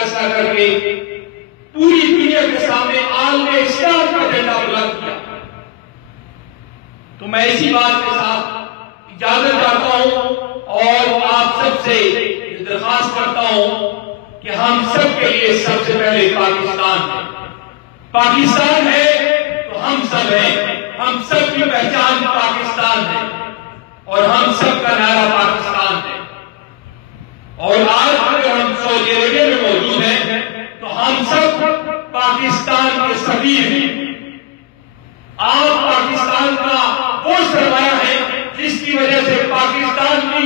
فیصلہ کر کے پوری دنیا کے سامنے عالم اسلام کا جھنڈا بلند کیا. تو میں اسی بات کے ساتھ اجازت چاہتا ہوں اور آپ سب سے درخواست کرتا ہوں کہ ہم سب کے لیے سب سے پہلے پاکستان ہے. پاکستان ہے تو ہم سب ہیں. ہم سب کی پہچان پاکستان ہے اور ہم سب کا نعرہ پاکستان ہے. اور آج اگر ہم سعودی عربیہ میں موجود ہیں تو ہم سب پاکستان کے سفیر ہیں. آپ پاکستان کا وہ سرمایہ ہے جس کی وجہ سے پاکستان کی